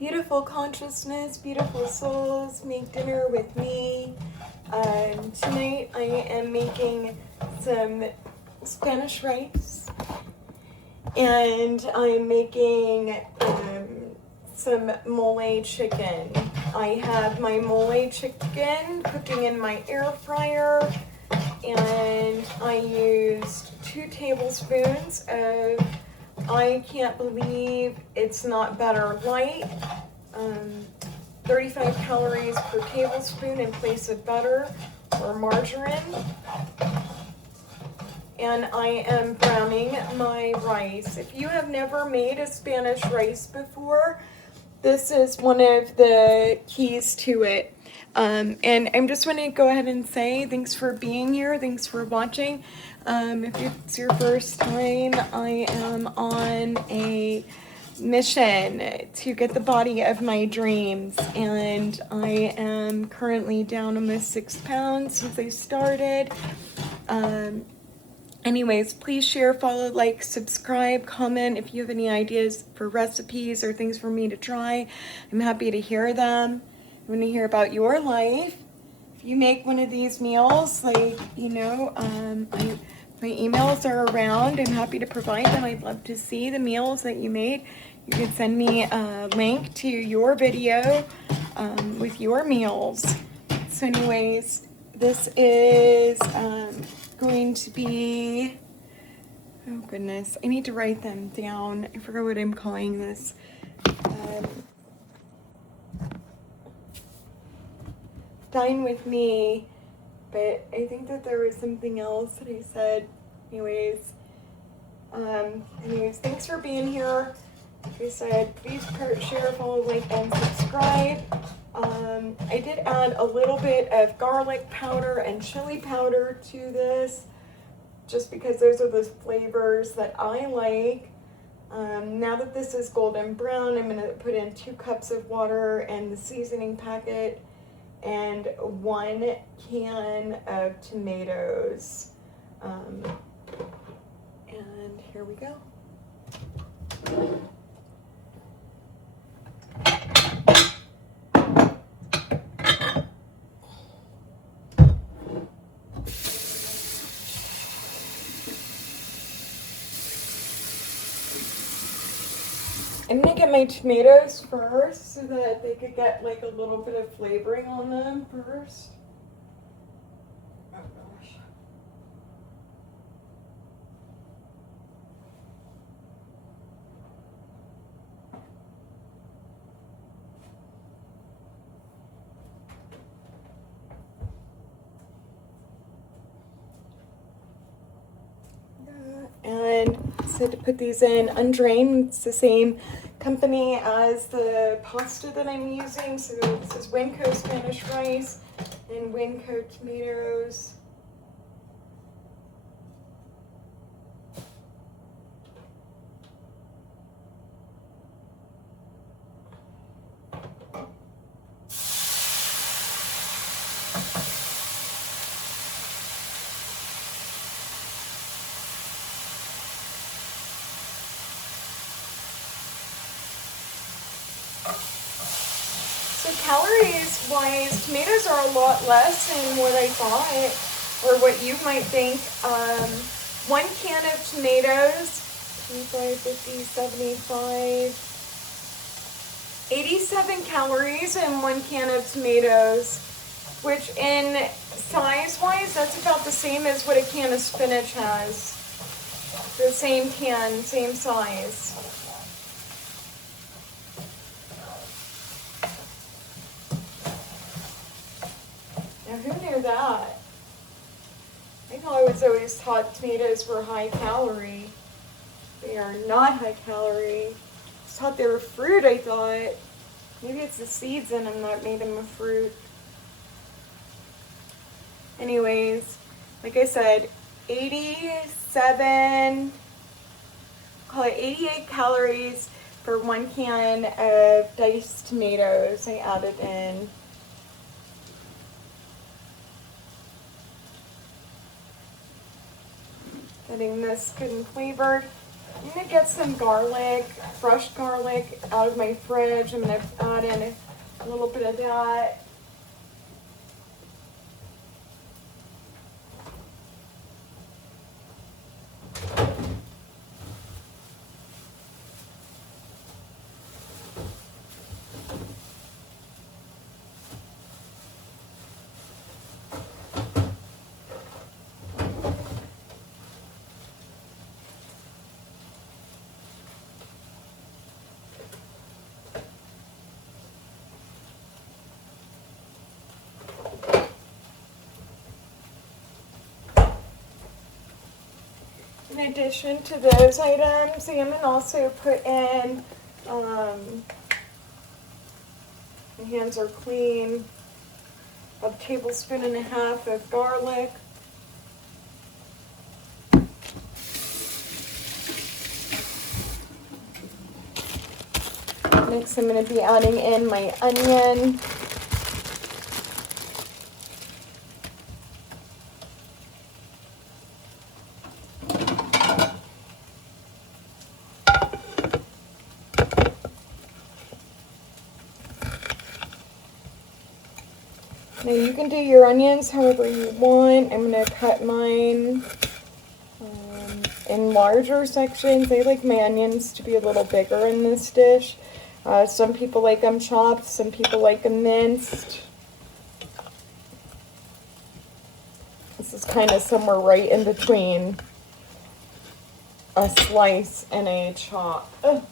Beautiful consciousness, beautiful souls, make dinner with me. Tonight I am making some Spanish rice and I'm making some mole chicken. I have my mole chicken cooking in my air fryer and I used 2 tablespoons of I can't believe it's not Better Light. 35 calories per tablespoon in place of butter or margarine. And I am browning my rice. If you have never made a Spanish rice before, this is one of the keys to it. And I'm just going to go ahead and say thanks for being here. Thanks for watching. If it's your first time, I am on a mission to get the body of my dreams. And I am currently down almost 6 pounds since I started. Anyways, please share, follow, like, subscribe, comment if you have any ideas for recipes or things for me to try. I'm happy to hear them. I want to hear about your life. If you make one of these meals, like, my emails are around. I'm happy to provide them. I'd love to see the meals that you made. You can send me a link to your video with your meals. So anyways, this is going to be, oh goodness, I need to write them down. I forgot what I'm calling this. Dine with me, but I think that there was something else that I said. Anyways, thanks for being here. Like I said, please share, follow, like, and subscribe. I did add a little bit of garlic powder and chili powder to this, just because those are the flavors that I like. Now that this is golden brown, I'm going to put in 2 cups of water and the seasoning packet and 1 can of tomatoes. And here we go. I'm gonna get my tomatoes first so that they could get like a little bit of flavoring on them first. Oh gosh. And so to put these in undrained, it's the same company as the pasta that I'm using. So this is Winco Spanish rice and Winco tomatoes. So calories wise, tomatoes are a lot less than what I thought, or what you might think. 1 can of tomatoes, 25, 50, 75, 87 calories in 1 can of tomatoes, which in size wise, that's about the same as what a can of spinach has. The same can, same size. Now, who knew that? I know I was always taught tomatoes were high calorie. They are not high calorie. I was taught they were fruit, I thought. Maybe it's the seeds in them that made them a fruit. Anyways, like I said, 87, call it 88 calories for 1 can of diced tomatoes I added in. Getting this good and flavored. I'm gonna get some garlic, fresh garlic out of my fridge. I'm gonna add in a little bit of that. In addition to those items, I'm going to also put in, my hands are clean, a tablespoon and a half of garlic. Next, I'm going to be adding in my onion. Now you can do your onions however you want. I'm going to cut mine in larger sections. I like my onions to be a little bigger in this dish. Some people like them chopped, some people like them minced. This is kind of somewhere right in between a slice and a chop. Ugh.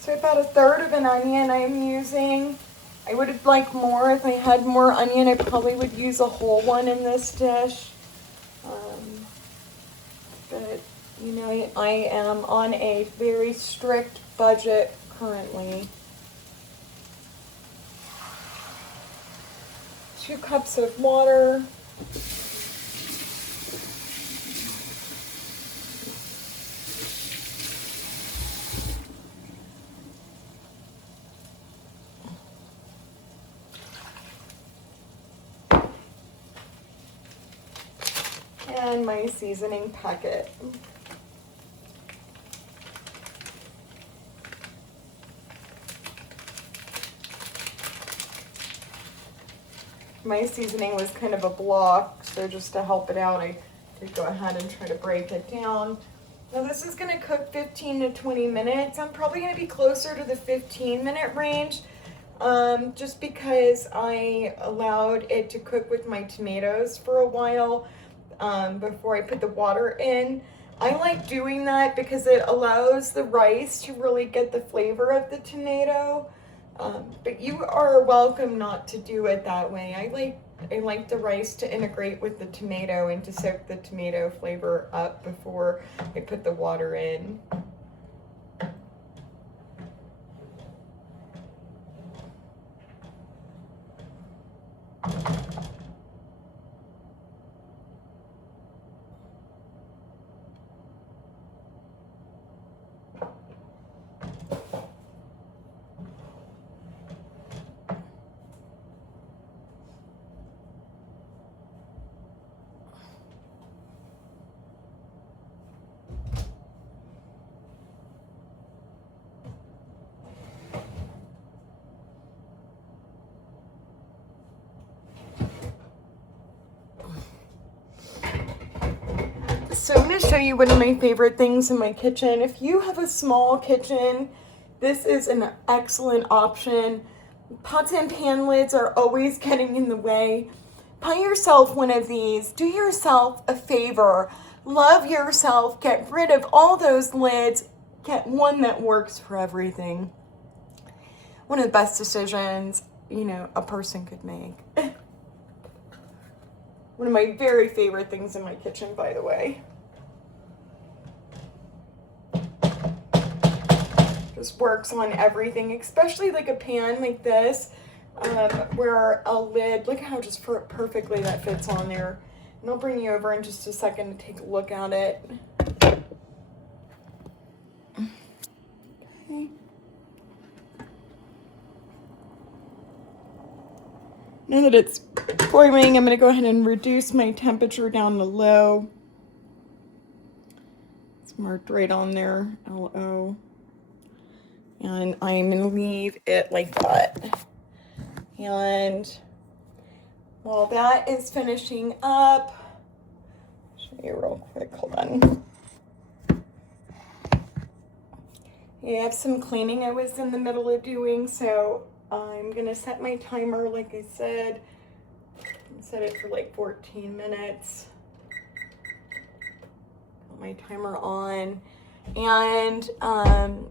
So about a third of an onion I'm using. I would like more. If I had more onion, I probably would use a whole one in this dish. But, you know, I am on a very strict budget currently. 2 cups of water. And my seasoning packet. My seasoning was kind of a block, so just to help it out, I did go ahead and try to break it down. Now this is going to cook 15 to 20 minutes. I'm probably going to be closer to the 15-minute range, just because I allowed it to cook with my tomatoes for a while before I put the water in. I like doing that because it allows the rice to really get the flavor of the tomato. But you are welcome not to do it that way. I like the rice to integrate with the tomato and to soak the tomato flavor up before I put the water in. So I'm going to show you one of my favorite things in my kitchen. If you have a small kitchen, this is an excellent option. Pots and pan lids are always getting in the way, buy yourself one of these. Do yourself a favor. Love yourself. Get rid of all those lids. Get one that works for everything. One of the best decisions, you know, a person could make. One of my very favorite things in my kitchen, by the way. Just works on everything, especially like a pan like this, where a lid, look how just perfectly that fits on there. And I'll bring you over in just a second to take a look at it. Okay. Now that it's boiling, I'm going to go ahead and reduce my temperature down to low. It's marked right on there, LO. And I'm going to leave it like that. And while that is finishing up, I'll show you real quick, hold on. I have some cleaning I was in the middle of doing, so I'm going to set my timer, like I said, set it for like 14 minutes. Put my timer on. And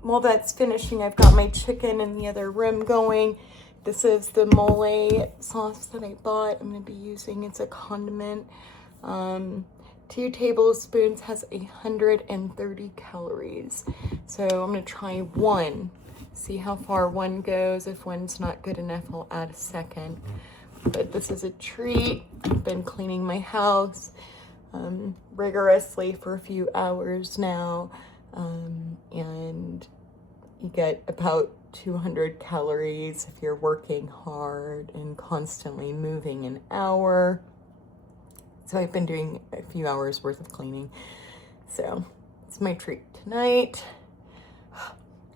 while that's finishing, I've got my chicken in the other room going. This is the mole sauce that I bought. I'm going to be using, it's a condiment. 2 tablespoons has 130 calories. So I'm going to try one, see how far one goes. If one's not good enough, I'll add a second. But this is a treat. I've been cleaning my house rigorously for a few hours now. And you get about 200 calories if you're working hard and constantly moving an hour. So I've been doing a few hours worth of cleaning. So it's my treat tonight.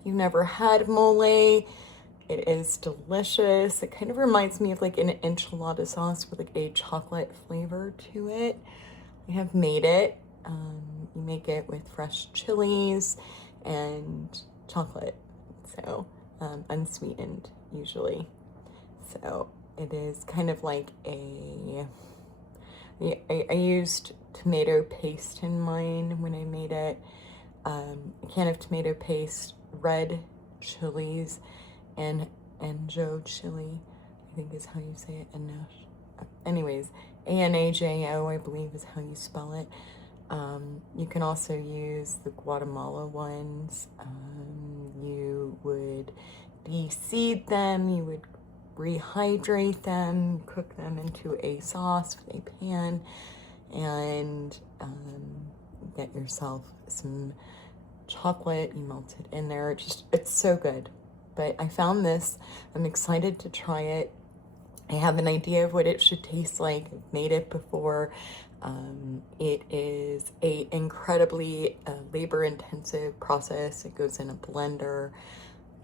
You've never had mole. It is delicious. It kind of reminds me of like an enchilada sauce with like a chocolate flavor to it. I have made it. You make it with fresh chilies and chocolate, so unsweetened usually. So it is kind of like I used tomato paste in mine when I made it. A can of tomato paste, red chilies, and Anjo chili, I think is how you say it. Anyways, ANAJO, I believe is how you spell it. You can also use the Guatemala ones. You would de-seed them, you would rehydrate them, cook them into a sauce with a pan, and get yourself some chocolate. You melt it in there. It's so good. But I found this. I'm excited to try it. I have an idea of what it should taste like. I've made it before. It is a incredibly labor-intensive process. It goes in a blender,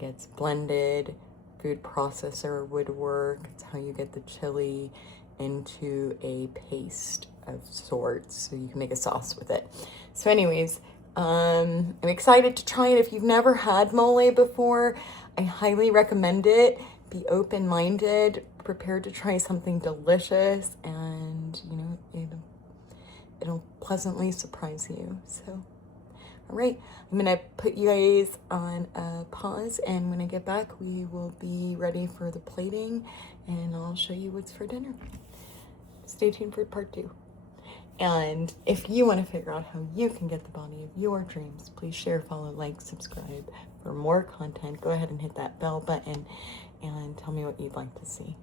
gets blended, food processor would work. It's how you get the chili into a paste of sorts so you can make a sauce with it. So anyways, I'm excited to try it. If you've never had mole before, I highly recommend it. Be open-minded, prepared to try something delicious, and you know, it'll pleasantly surprise you. So, all right, I'm gonna put you guys on a pause, and when I get back, we will be ready for the plating, and I'll show you what's for dinner. Stay tuned for part 2. And if you want to figure out how you can get the body of your dreams, please share, follow, like, subscribe for more content. Go ahead and hit that bell button and tell me what you'd like to see.